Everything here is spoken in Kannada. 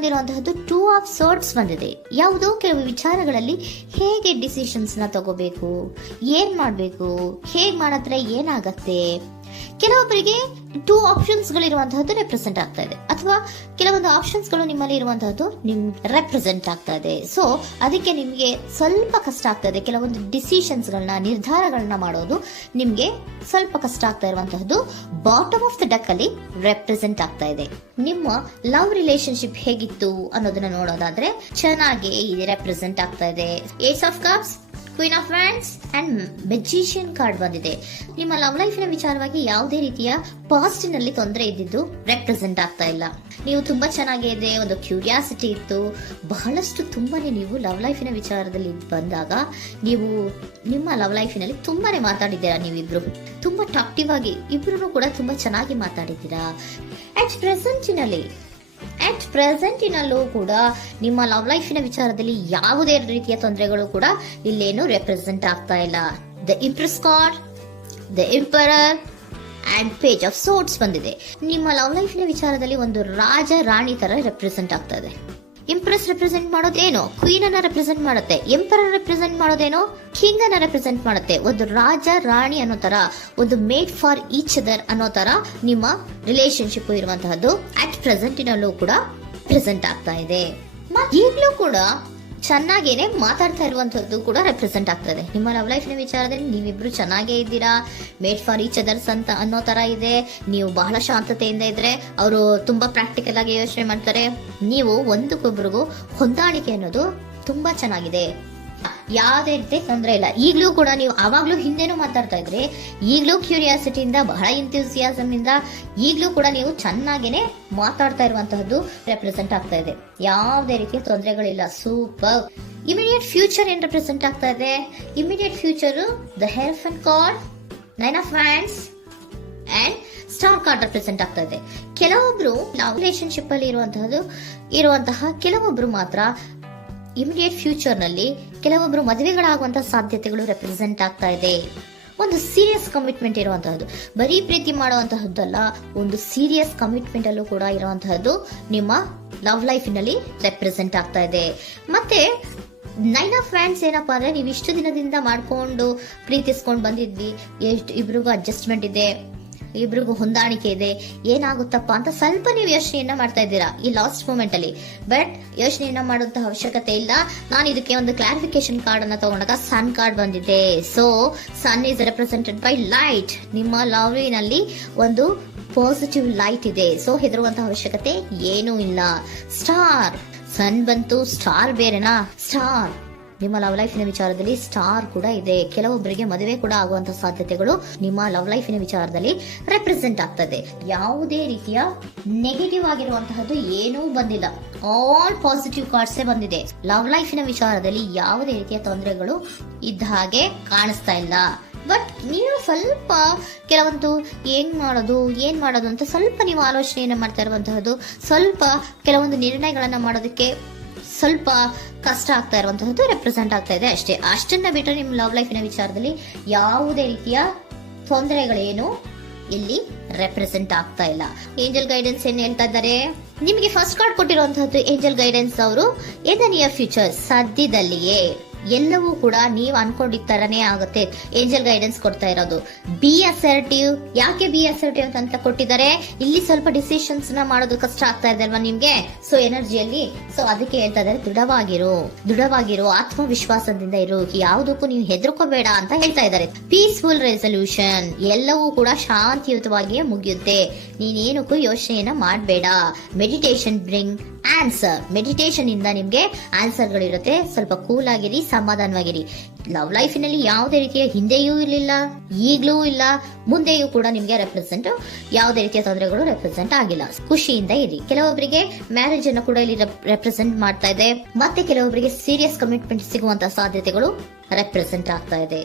ಬಂದಿರುವಂತಹದ್ದು 2 ಆಫ್ ಸೋರ್ಡ್ಸ್ ಬಂದಿದೆ. ಯಾವುದೋ ಕೆಲವು ವಿಚಾರಗಳಲ್ಲಿ ಹೇಗೆ ಡಿಸಿಷನ್ಸ್ ನ ತಗೋಬೇಕು, ಏನ್ ಮಾಡ್ಬೇಕು, ಹೇಗ್ ಮಾಡಿದ್ರೆ ಏನಾಗತ್ತೆ. ಕೆಲವೊಬ್ಬರಿಗೆ 2 ಆಪ್ಷನ್ಸ್ ಗಳಿರುವಂತಹದ್ದು ರೆಪ್ರೆಸೆಂಟ್ ಆಗ್ತಾ ಇದೆ, ಅಥವಾ ಕೆಲವೊಂದು ಆಪ್ಷನ್ಸ್ ಗಳು ನಿಮ್ಮಲ್ಲಿ ಇರುವಂತಹದ್ದು ರೆಪ್ರೆಸೆಂಟ್ ಆಗ್ತಾ ಇದೆ. ಸೊ ಅದಕ್ಕೆ ನಿಮ್ಗೆ ಸ್ವಲ್ಪ ಕಷ್ಟ ಆಗ್ತಾ ಇದೆ. ಕೆಲವೊಂದು ಡಿಸಿಷನ್ಸ್ ಗಳನ್ನ, ನಿರ್ಧಾರಗಳನ್ನ ಮಾಡೋದು ನಿಮ್ಗೆ ಸ್ವಲ್ಪ ಕಷ್ಟ ಆಗ್ತಾ ಇರುವಂತಹದ್ದು ಬಾಟಮ್ ಆಫ್ ದ ಡಕ್ ಅಲ್ಲಿ ರೆಪ್ರೆಸೆಂಟ್ ಆಗ್ತಾ ಇದೆ. ನಿಮ್ಮ ಲವ್ ರಿಲೇಶನ್ಶಿಪ್ ಹೇಗಿತ್ತು ಅನ್ನೋದನ್ನ ನೋಡೋದಾದ್ರೆ ಚೆನ್ನಾಗಿ ರೆಪ್ರೆಸೆಂಟ್ ಆಗ್ತಾ ಇದೆ. Ace of cups, queen of wands and magician card ಬಂದಿದೆ. ನಿಮ್ಮ ಲವ್ ಲೈಫಿನ ವಿಚಾರವಾಗಿ ಯಾವುದೇ ರೀತಿಯ ಪಾಸ್ಟಿನಲ್ಲಿ ತೊಂದರೆ ಇದ್ದಿದ್ದು ರೆಪ್ರೆಸೆಂಟ್ ಆಗ್ತಾ ಇಲ್ಲ. ನೀವು ತುಂಬಾ ಚೆನ್ನಾಗಿದೆ, ಒಂದು ಕ್ಯೂರಿಯಾಸಿಟಿ ಇತ್ತು, ಬಹಳಷ್ಟು ತುಂಬಾನೇ ನೀವು ಲವ್ ಲೈಫಿನ ವಿಚಾರದಲ್ಲಿ ಬಂದಾಗ ನೀವು ನಿಮ್ಮ ಲವ್ ಲೈಫಿನಲ್ಲಿ ತುಂಬಾನೇ ಮಾತಾಡಿದ್ದೀರಾ. ನೀವಿಬ್ರು ತುಂಬಾ ಟಾಕ್ಟಿವ್ ಆಗಿ ಇಬ್ರು ಕೂಡ ತುಂಬಾ ಚೆನ್ನಾಗಿ ಮಾತಾಡಿದ್ದೀರಾ. ಅಟ್ ಪ್ರೆಸೆಂಟಿನಲ್ಲೂ ಕೂಡ ನಿಮ್ಮ ಲವ್ ಲೈಫಿನ ವಿಚಾರದಲ್ಲಿ ಯಾವುದೇ ರೀತಿಯ ತೊಂದರೆಗಳು ಕೂಡ ಇಲ್ಲೇನು ರೆಪ್ರೆಸೆಂಟ್ ಆಗ್ತಾ ಇಲ್ಲ. The empress card, the emperor and page of swords ಬಂದಿದೆ. ನಿಮ್ಮ ಲವ್ ಲೈಫಿನ ವಿಚಾರದಲ್ಲಿ ಒಂದು ರಾಜ ರಾಣಿ ತರ ರೆಪ್ರೆಸೆಂಟ್ ಆಗ್ತಾ ಇದೆ. ಇಂಪ್ರೆಸ್ ರೆಪ್ರೆಸೆಂಟ್ ಮಾಡೋದೇನೋ ಕ್ವೀನ್ ಅನ್ನ ರೆಪ್ರೆಸೆಂಟ್ ಮಾಡುತ್ತೆ, ಎಂಪರರ್ ರೆಪ್ರೆಸೆಂಟ್ ಮಾಡೋದೇನೋ ಕಿಂಗ್ ಅನ್ನ ರೆಪ್ರೆಸೆಂಟ್ ಮಾಡುತ್ತೆ. ಒಂದು ರಾಜ ರಾಣಿ ಅನ್ನೋ ತರ, ಒಂದು ಮೇಡ್ ಫಾರ್ ಈಚ್ ಅದರ್ ಅನ್ನೋ ತರ ನಿಮ್ಮ ರಿಲೇಶನ್ಶಿಪ್ ಇರುವಂತಹದ್ದು ಅಟ್ ಪ್ರೆಸೆಂಟಿನಲ್ಲೂ ಕೂಡ ಪ್ರೆಸೆಂಟ್ ಆಗ್ತಾ ಇದೆ. ಈಗಲೂ ಕೂಡ ಚೆನ್ನಾಗೇನೆ ಮಾತಾಡ್ತಾ ಇರುವಂತದ್ದು ಕೂಡ ರೆಪ್ರೆಸೆಂಟ್ ಆಗ್ತಾ ಇದೆ. ನಿಮ್ಮ ಲವ್ ಲೈಫಿನ ವಿಚಾರದಲ್ಲಿ ನೀವಿಬ್ರು ಚೆನ್ನಾಗೇ ಇದ್ದೀರಾ, ಮೇಡ್ ಫಾರ್ ಈಚ್ ಅದರ್ಸ್ ಅಂತ ಅನ್ನೋ ತರ ಇದೆ. ನೀವು ಬಹಳ ಶಾಂತತೆಯಿಂದ ಇದ್ರೆ ಅವರು ತುಂಬಾ ಪ್ರಾಕ್ಟಿಕಲ್ ಆಗಿ ಯೋಚನೆ ಮಾಡ್ತಾರೆ. ನೀವು ಒಂದಕ್ಕೊಬ್ರಿಗೂ ಹೊಂದಾಣಿಕೆ ಅನ್ನೋದು ತುಂಬಾ ಚೆನ್ನಾಗಿದೆ, ಯಾವುದೇ ರೀತಿ ತೊಂದರೆ ಇಲ್ಲ. ಈಗಲೂ ಕೂಡ ನೀವು ಆವಾಗ್ಲೂ ಹಿಂದೆನೂ ಮಾತಾಡ್ತಾ ಇದ್ರಿ, ಈಗಲೂ ಕ್ಯೂರಿಯಾಸಿಟಿಯಿಂದ, ಬಹಳ ಇಂಥ್ಯೂಸಿಯಾಸಮ್ ಇಂದ ಈಗಲೂ ಕೂಡ ನೀವು ಚೆನ್ನಾಗೇನೆ ಮಾತಾಡ್ತಾ ಇರುವಂತಹದ್ದು ರೆಪ್ರೆಸೆಂಟ್ ಆಗ್ತಾ ಇದೆ. ಯಾವುದೇ ರೀತಿಯ ತೊಂದರೆಗಳಿಲ್ಲ, ಸೂಪರ್. ಇಮಿಡಿಯೇಟ್ ಫ್ಯೂಚರ್ ಏನ್ ರೆಪ್ರೆಸೆಂಟ್ ಆಗ್ತಾ ಇದೆ? Immediate future the hierophant card, 9 of hands and star card represent ಆಗ್ತಾ ಇದೆ. ಕೆಲವೊಬ್ರು ಲವ್ ರಿಲೇಶನ್ಶಿಪ್ ಅಲ್ಲಿ ಇರುವಂತಹ ಕೆಲವೊಬ್ರು ಮಾತ್ರ ಇಮಿಡಿಯೇಟ್ ಫ್ಯೂಚರ್ ನಲ್ಲಿ ಕೆಲವೊಬ್ರು ಮದುವೆಗಳಾಗುವಂತಹ ಸಾಧ್ಯತೆಗಳು ರೆಪ್ರೆಸೆಂಟ್ ಆಗ್ತಾ ಇದೆ. ಒಂದು ಸೀರಿಯಸ್ ಕಮಿಟ್ಮೆಂಟ್ ಇರುವಂತಹದ್ದು, ಬರೀ ಪ್ರೀತಿ ಮಾಡುವಂತಹದ್ದಲ್ಲ, ಒಂದು ಸೀರಿಯಸ್ ಕಮಿಟ್ಮೆಂಟ್ ಅಲ್ಲೂ ಕೂಡ ಇರುವಂತಹದ್ದು ನಿಮ್ಮ ಲವ್ ಲೈಫಿನಲ್ಲಿ ರೆಪ್ರೆಸೆಂಟ್ ಆಗ್ತಾ ಇದೆ. ಮತ್ತೆ 9 ಆಫ್ ವ್ಯಾಂಡ್ಸ್ ಏನಪ್ಪಾ ಅಂದ್ರೆ, ನೀವು ಇಷ್ಟು ದಿನದಿಂದ ಮಾಡ್ಕೊಂಡು ಪ್ರೀತಿಸ್ಕೊಂಡು ಬಂದಿದ್ವಿ, ಇಬ್ರಿಗೂ ಅಡ್ಜಸ್ಟ್ಮೆಂಟ್ ಇದೆ, ಇಬ್ರಿಗೂ ಹೊಂದಾಣಿಕೆ ಇದೆ, ಏನಾಗುತ್ತಪ್ಪ ಅಂತ ಸ್ವಲ್ಪ ನೀವು ಯೋಚನೆಯನ್ನ ಮಾಡ್ತಾ ಇದ್ದೀರಾ ಈ ಲಾಸ್ಟ್ ಮೂಮೆಂಟ್ ಅಲ್ಲಿ. ಬಟ್ ಯೋಚನೆಯನ್ನ ಮಾಡುವಂತಹ ಅವಶ್ಯಕತೆ ಇಲ್ಲ. ನಾನು ಇದಕ್ಕೆ ಒಂದು ಕ್ಲಾರಿಫಿಕೇಶನ್ ಕಾರ್ಡ್ ಅನ್ನ ತಗೊಂಡಾಗ ಸನ್ ಕಾರ್ಡ್ ಬಂದಿದೆ. So sun is represented by light. ನಿಮ್ಮ ಲವ್ನಲ್ಲಿ ಒಂದು ಪಾಸಿಟಿವ್ ಲೈಟ್ ಇದೆ. ಸೊ ಹೆದರುವಂತಹ ಅವಶ್ಯಕತೆ ಏನೂ ಇಲ್ಲ. ಸ್ಟಾರ್, ಸನ್ ಬಂತು, ಸ್ಟಾರ್ ಬೇರೆನಾ? ಸ್ಟಾರ್ ನಿಮ್ಮ ಲವ್ ಲೈಫಿನ ವಿಚಾರದಲ್ಲಿ ಸ್ಟಾರ್ ಕೂಡ ಇದೆ. ಕೆಲವೊಬ್ಬರಿಗೆ ಮದುವೆ ಕೂಡ ಆಗುವಂತಹ ಸಾಧ್ಯತೆಗಳು ನಿಮ್ಮ ಲವ್ ಲೈಫಿನ ವಿಚಾರದಲ್ಲಿ ರೆಪ್ರೆಸೆಂಟ್ ಆಗ್ತದೆ. ಯಾವುದೇ ರೀತಿಯ ನೆಗೆಟಿವ್ ಆಗಿರುವಂತಹದ್ದು ಏನೂ ಬಂದಿಲ್ಲ, ಆಲ್ ಪಾಸಿಟಿವ್ ಕಾರ್ಡ್ಸೇ ಬಂದಿದೆ. ಲವ್ ಲೈಫಿನ ವಿಚಾರದಲ್ಲಿ ಯಾವುದೇ ರೀತಿಯ ತೊಂದರೆಗಳು ಇದ್ದ ಹಾಗೆ ಕಾಣಿಸ್ತಾ ಇಲ್ಲ. ಬಟ್ ನೀವು ಸ್ವಲ್ಪ ಕೆಲವೊಂದು ಏನ್ ಮಾಡೋದು ಅಂತ ಸ್ವಲ್ಪ ನೀವು ಆಲೋಚನೆಯನ್ನ ಮಾಡ್ತಾ ಇರುವಂತಹದ್ದು, ಸ್ವಲ್ಪ ಕೆಲವೊಂದು ನಿರ್ಣಯಗಳನ್ನ ಮಾಡೋದಕ್ಕೆ ಸ್ವಲ್ಪ ಕಷ್ಟ ಆಗ್ತಾ ಇರುವಂತಹದ್ದು ರೆಪ್ರೆಸೆಂಟ್ ಆಗ್ತಾ ಇದೆ ಅಷ್ಟೇ. ಅಷ್ಟನ್ನ ಬಿಟ್ಟರೆ ನಿಮ್ಮ ಲವ್ ಲೈಫಿನ ವಿಚಾರದಲ್ಲಿ ಯಾವುದೇ ರೀತಿಯ ತೊಂದರೆಗಳೇನು ಇಲ್ಲಿ ರೆಪ್ರೆಸೆಂಟ್ ಆಗ್ತಾ ಇಲ್ಲ. ಏಂಜಲ್ ಗೈಡೆನ್ಸ್ ಏನ್ ಹೇಳ್ತಾ ಇದ್ದಾರೆ? ನಿಮಗೆ ಫಸ್ಟ್ ಕಾರ್ಡ್ ಕೊಟ್ಟಿರುವಂತಹದ್ದು ಏಂಜಲ್ ಗೈಡೆನ್ಸ್ ಅವರು ಇನ್ ದ ನಿಯರ್ ಫ್ಯೂಚರ್, ಸದ್ಯದಲ್ಲಿಯೇ ಎಲ್ಲವೂ ಕೂಡ ನೀವು ಅನ್ಕೊಂಡಿದ್ದ ತರನೇ ಆಗುತ್ತೆ. ಏಂಜಲ್ ಗೈಡೆನ್ಸ್ ಕೊಡ್ತಾ ಇರೋದು ಬಿ ಅಸರ್ಟಿವ್. ಯಾಕೆ ಬಿ ಅಸರ್ಟಿವ್ ಅಂತ ಕೊಟ್ಟಿದ್ದಾರೆ? ಇಲ್ಲಿ ಸ್ವಲ್ಪ ಡಿಸಿಷನ್ಸ್ ನ ಮಾಡೋದು ಕಷ್ಟ ಆಗ್ತಾ ಇದೆ ಅಲ್ವಾ ನಿಮ್ಗೆ, ಸೊ ಎನರ್ಜಿಯಲ್ಲಿ. ಸೊ ಅದಕ್ಕೆ ಹೇಳ್ತಾ ಇದ್ದಾರೆ ದೃಢವಾಗಿರು, ಆತ್ಮವಿಶ್ವಾಸದಿಂದ ಇರು, ಯಾವುದಕ್ಕೂ ನೀವು ಹೆದರ್ಕೋಬೇಡ ಅಂತ ಹೇಳ್ತಾ ಇದ್ದಾರೆ. ಪೀಸ್ಫುಲ್ ರೆಸಲ್ಯೂಷನ್, ಎಲ್ಲವೂ ಕೂಡ ಶಾಂತಿಯುತವಾಗಿಯೇ ಮುಗಿಯುತ್ತೆ, ನೀನೇನಕ್ಕೂ ಯೋಚನೆಯನ್ನ ಮಾಡಬೇಡ. ಮೆಡಿಟೇಷನ್ ಬ್ರಿಂಗ್ ಆನ್ಸರ್, ಮೆಡಿಟೇಷನ್ ಇಂದ ನಿಮ್ಗೆ ಆನ್ಸರ್ ಗಳಿರುತ್ತೆ. ಸ್ವಲ್ಪ ಕೂಲ್ ಆಗಿರಿ, ಸಮಾಧಾನವಾಗಿರಿ. ಲವ್ ಲೈಫಿನಲ್ಲಿ ಯಾವುದೇ ರೀತಿಯ ಹಿಂದೆಯೂ ಇರಲಿಲ್ಲ, ಈಗಲೂ ಇಲ್ಲ, ಮುಂದೆಯೂ ಕೂಡ ನಿಮ್ಗೆ ಯಾವುದೇ ರೀತಿಯ ತೊಂದರೆಗಳು ರೆಪ್ರೆಸೆಂಟ್ ಆಗಿಲ್ಲ. ಖುಷಿಯಿಂದ ಇರಿ. ಕೆಲವೊಬ್ಬರಿಗೆ ಮ್ಯಾರೇಜ್ ಅನ್ನು ಕೂಡ ಇಲ್ಲಿ ರೆಪ್ರೆಸೆಂಟ್ ಮಾಡ್ತಾ ಇದೆ. ಮತ್ತೆ ಕೆಲವೊಬ್ಬರಿಗೆ ಸೀರಿಯಸ್ ಕಮಿಟ್ಮೆಂಟ್ ಸಿಗುವಂತಹ ಸಾಧ್ಯತೆಗಳು ರೆಪ್ರೆಸೆಂಟ್ ಆಗ್ತಾ ಇದೆ.